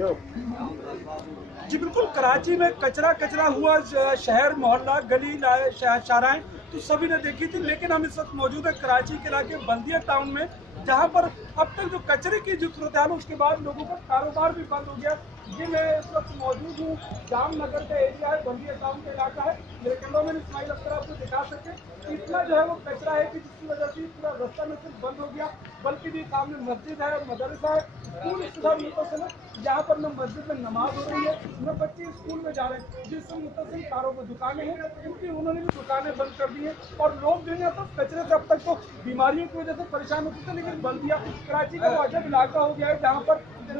जी बिल्कुल, कराची में कचरा हुआ, शहर मोहल्ला गली शाहराएं तो सभी ने देखी थी। लेकिन हम इस वक्त मौजूद है कराची के इलाके बल्दिया टाउन में, जहां पर अब तक जो कचरे की जो सूरत हाल, उसके बाद लोगों का कारोबार भी बंद हो गया। जी मैं इस वक्त मौजूद हूँ, जाम नगर का एरिया है, बल्दिया टाउन का इलाका है। मेरे कैमरामैन इस्माइल अख्तर आपको दिखा सके इतना जो है वो कचरा है कि जिसकी वजह से पूरा रास्ता में सिर्फ बंद हो गया। बल्कि भी सामने मस्जिद है, मदरसा है, स्कूल इसके साथ मुतसिल है। यहाँ पर न मस्जिद में नमाज हो रही है, न बच्चे स्कूल में जा रहे हैं। जिससे मुतसिल कारोबार दुकानें हैं, क्योंकि उन्होंने भी दुकानें बंद कर दी हैं। और लोग जो है तो कचरे से अब तक तो बीमारियों की वजह से परेशान होते थे, लेकिन बल्दिया कराची का वो अजब इलाका हो गया है जहाँ पर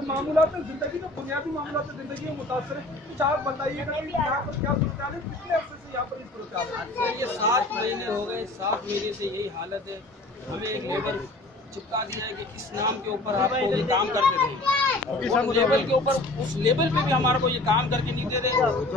मामूलात जिंदगी, जो बुनियादी मामूलात जिंदगी में मुतासर है। कुछ आप बताइएगा कि यहाँ पर क्या सूरत हाल है, कितने अरसे से यहाँ पर इस सूरत हाल है? ये 7 महीने हो गए, 7 महीने से यही हालत है। हमें एक लेबर चिपका दिया है कि इस नाम के ऊपर आपको ये काम करके देंगे, और लेबर के ऊपर उस लेवल पे भी हमारे को ये काम करके नहीं दे रहे।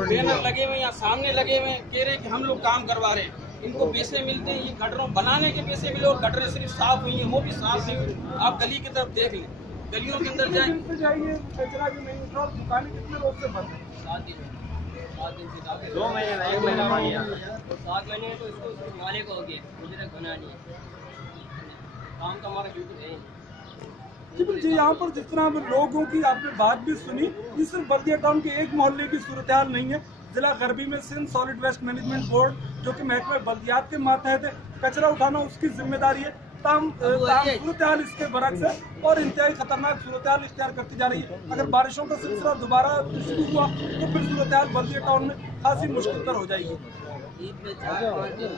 बैनर लगे हुए यहाँ सामने लगे हुए कह रहे कि हम लोग काम करवा रहे हैं, इनको पैसे मिलते हैं, ये गटरों बनाने के पैसे मिले और गटरें सिर्फ साफ हुई हैं, वो भी साफ नहीं हुई। आप गली की तरफ देख लें, गलियों के अंदर जाइए, कचरा भी नहीं उठ रहा। दुकानें कितने रोज से बंद है? 7 दिन से 2 महीने में 1 महीना पानी है। 7 महीने तो इसको मालिक हो गया, मुझे तक बना नहीं है काम तो हमारा ड्यूटी है। जी यहाँ पर जिस तरह लोगों की आपने बात भी सुनी, ये सिर्फ बल्दिया टाउन के एक मोहल्ले की सूरत हाल नहीं है। जिला गरबी में Sindh solid waste management board, जो कि महकमा बल्दियात के मातहत है, कचरा उठाना उसकी जिम्मेदारी है। ताम सूरत हाल इसके बरक्स है और इंतहाई खतरनाक सूरत हाल इख्तियार करती जा रही है। अगर बारिशों का सिलसिला दोबारा शुरू हुआ तो फिर सूरत हाल बल्दिया टाउन में खासी मुश्किल तर हो जाएगी। ईद में 4-5 दिन